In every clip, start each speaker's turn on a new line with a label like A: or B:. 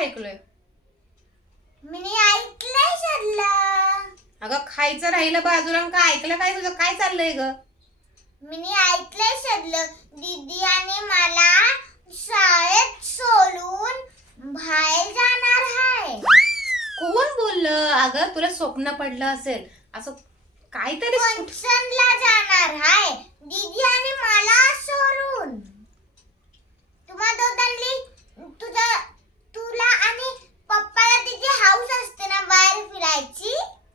A: ऐकलोय?
B: मी ऐकलंय सल्लं.
A: अगं खायचं राहिलं बाजूला, का ऐकलं काय तुझं? काय चाललंय ग?
B: मी ऐकलंय सल्लं. दीदी आणि मला शाळेत सोडून बाहेर जाणार आहे.
A: कोण बोललं? अगं तुला स्वप्न पडलं असेल असं काहीतरी.
B: फंक्शनला जाणार आहे दीदी आणि मला सोडून. तुम्हा दोघांनी तुला आणि पप्पाला तिची हाऊस असते ना बाहेर फिरायची.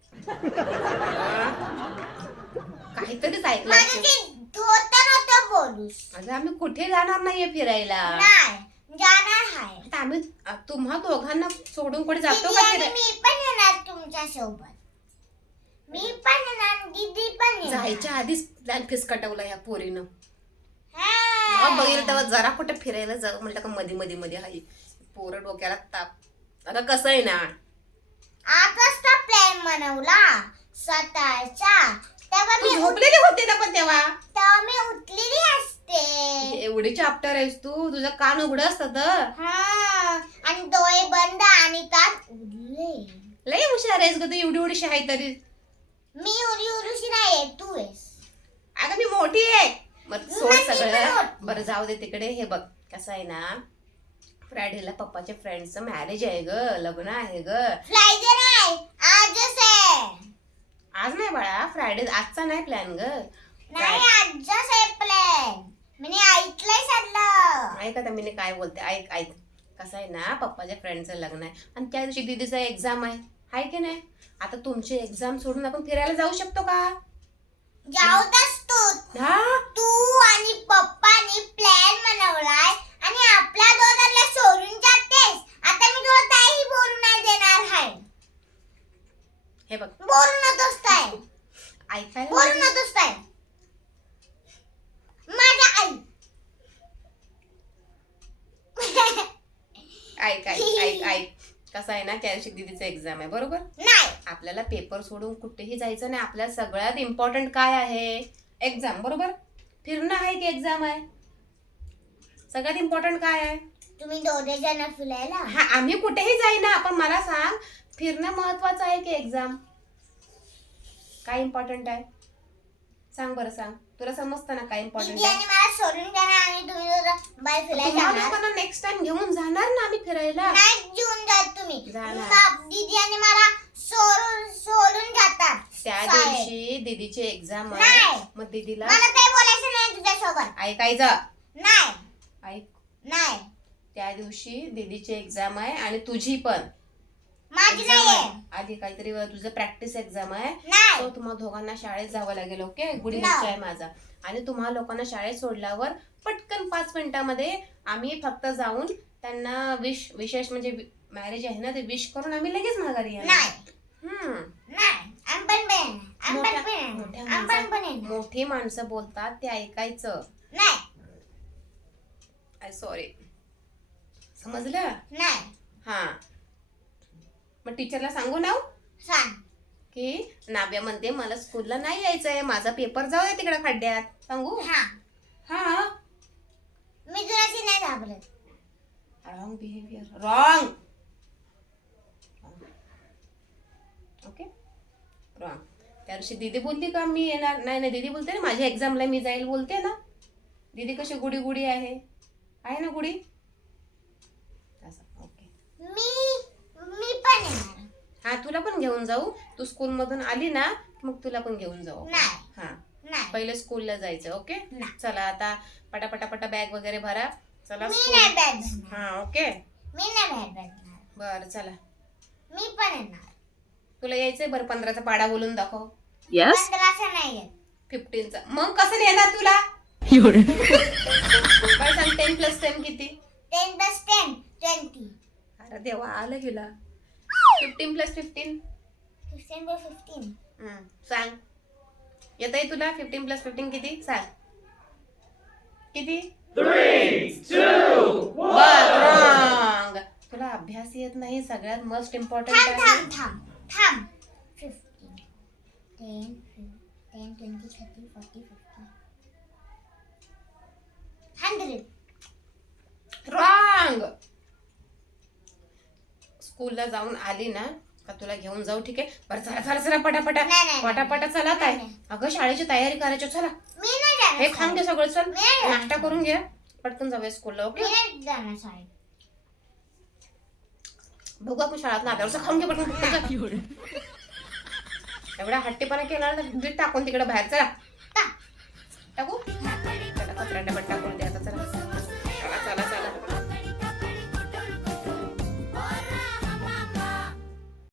A: काहीतरीच ऐकलं
B: माझं
A: असेल.
B: ते धोतर नव्हतं बोलूस.
A: अगं आम्ही कुठे जाणार नाहीये फिरायला.
B: नाही जाणार आहे.
A: आता आम्ही तुम्हा दोघांना सोडून कुठे जातो
B: दीदी
A: का
B: आणि
A: फिरायला?
B: मी पण येणार तुमच्या सोबत. मी पण येणार दीदी पण येणार.
A: जायच्या आधीच प्लॅन फिसकटवला या पोरीनं.
B: हा.
A: बघेल तेव्हा जरा कुठे फिरायला जाऊ म्हटलं का मध्ये हाई पोरं डोक्याला ताप. आता कसं आहे ना,
B: आजचा प्लॅन बनवला स्वतःचा. तेव्हा
A: तू
B: मी
A: झोपलेली होती ना पण तेव्हा.
B: उठलेली असते.
A: एवढी चाप्टर आहेस तू, तुझं कान उघडं असतं तर.
B: हा आणि डोळे बंद आणि त्यात उडले.
A: लय हुशार आहेस ग तू, एवढी आहे तरी.
B: मी उडूशी नाहीये तू आहेस.
A: अगं मी मोठी आहे. मग सोड
B: नाही, मी पण
A: सगळं.
B: मोठी.
A: बरं जाऊ दे तिकडे. हे बघ कसं आहे ना, फ्रायडेला पप्पाच्या फ्रेंडचं मॅरेज आहे ग, लग्न आहे ग.
B: फ्लायझर आहे आजच आहे.
A: आज नाही बाळा, फ्रायडे आजचा नाही प्लॅन ग.
B: नाही आजच आहे प्लॅन. मी ऐकलंय सल्लं.
A: ऐक आता मी काय बोलते, ऐक ऐक. कसं आहे ना, पप्पाच्या फ्रेंडचं लग्न आहे आणि त्या दिवशी दीदीचा एक्झाम आहे की नाही. आता तुमची एक्झाम सोडून आपण फिरायला जाऊ शकतो का?
B: जाऊतच तू.
A: हा
B: तू आणि पप्पानी प्लॅन बनवलाय आणि आपल्या दोघांना सोडून जातेस. आता मी तुला काही बोलू नाही देणार आहे.
A: हे बघ
B: बोलू नकोस काय.
A: ऐकायला
B: बोलू नकोस काय. माझ्या आई.
A: ऐक ऐक ऐक ऐक. कसं आहे ना, त्या दिवशी दीदीचा एक्झाम आहे बरोबर.
B: नाही.
A: आपल्याला पेपर सोडून कुठेही जायचं नाही. आपल्याला सगळ्यात इम्पॉर्टंट काय आहे? एक्झाम बरोबर. फिरणं आहे की एक्झाम आहे? सगळ्यात इम्पॉर्टंट काय आहे?
B: तुम्ही दोघे जण फिरायला.
A: हा आम्ही कुठेही जाईना, पण मला सांग फिरणं महत्वाचं आहे की एक्झाम? काय इम्पॉर्टंट आहे सांग बरं, सांग. तुला समजतं ना काय इम्पॉर्टंट
B: दीदी
A: आहे?
B: आणि मला सोडून जाणार आणि तुम्ही दोघं बाहेर फिरायला जाणार.
A: तुम्हाला नेक्स्ट टाइम घेऊन जाणार ना आम्ही फिरायला.
B: नाही घेऊन जात तुम्ही.
A: जाणार.
B: दीदी आणि मला सोडून जातात.
A: त्या
B: शाळेत.
A: दिवशी दीदीची एक्झाम आहे.
B: नाही.
A: मग दीदीला
B: मला काही बोलायचं नाही तुझ्यासोबत.
A: ऐकायचं.
B: नाही.
A: ऐक.
B: नाही.
A: त्या दिवशी दीदीची एक्झाम आहे आणि तुझी पण
B: माझी
A: एक्झाम
B: नाहीये.
A: आहे. आधी काहीतरी तुझं प्रॅक्टिस एक्झाम आहे.
B: नाही.
A: तो तुम्हा दोघांना शाळेत जावं लागेल. Okay good
B: No.
A: निश्चय आहे माझा. आणि तुम्हा लोकांना शाळेत सोडल्यावर पटकन 5 मिनिटामध्ये आम्ही फक्त जाऊन त्यांना विशेष म्हणजे मॅरेज आहे ना ते विश करून आम्ही लगेच माघारी येणार.
B: नाही. नाही. आंबन पण. आंबन पण.
A: मोठ्या
B: आंबन पण.
A: मोठी माणसं बोलतात ते ऐकायचं.
B: नाही.
A: I sorry. समजलं?
B: नाही.
A: हा मग टीचरला सांगू ना
B: सांग.
A: की नाव्या म्हणते मला स्कूलला नाही यायचंय, माझा पेपर जाऊ दे तिकडे खड्ड्यात. सांगू?
B: हा.
A: हा.
B: मी तुझ्याशी नाही घाबरत.
A: Wrong behaviour. Wrong. Okay wrong. त्या दिवशी दीदी बोलते का मी येणार नाही. नाही दीदी बोलते ना माझ्या एक्झामला मी जाईल बोलते ना. दीदी कशी गुडी गुडी आहे ना गुडी. असं ओके.
B: मी पण येणार.
A: हा तुला पण घेऊन जाऊ. तू स्कूल मधून आली ना मग तुला पण घेऊन जाऊ.
B: नाही.
A: हा
B: नाही.
A: पहिले स्कूलला जायचं. ओके
B: नाही.
A: चला आता पटापटा बॅग वगैरे भरा. चला
B: मी
A: स्कूल.
B: नाही बॅग भरणार.
A: हा ओके
B: मी नाही बॅग भरणार.
A: बर चला.
B: मी पण येणार.
A: तुला यायचंय बरं 15चा पाडा बोलून दाखव.
B: 15चा नाही येत.
A: 15चा मग कसं येणार तुला? काय सांग 10 + 10 किती?
B: 10 + 10 20.
A: अरे देवा आलं गेला. 15 + 15
B: 15 + 15.
A: सांग. येत आहे तुला? 15 + 15 किती सांग. किती?
C: 3, 2, 1.
A: रॉंग. तुला अभ्यास येत नाही. सगळ्यात मोस्ट इम्पॉर्टंट
B: थांब
A: आहे.
B: थांब थांब थांब. 15 10 10 20 30 40 50 100.
A: रॉंग. स्कूलला जाऊन आली ना का तुला घेऊन जाऊ, ठीक आहे? बरं चला चला चला पटापटा
B: नाही, नाही,
A: पटापटा चला. काय
B: नाही.
A: अगं शाळेची तयारी करायची, चला.
B: मी नाही जाणार
A: हे खाऊन घे सगळं, चल
B: मी नाही जाणार.
A: नाश्ता करून घे, पटकन जाऊया स्कूलला.
B: मी
A: ओके,
B: नाही जाणार शाळेत.
A: बघू आपण शाळेत नात्यावरचं खाऊन घे पटकन पटकन, चल. एवढा हट्टीपणा केला ना दूध टाकून तिकडे बाहेर, चला.
B: टा.
A: टाकू, त्याला कचरा डब्यात टाकून द्या.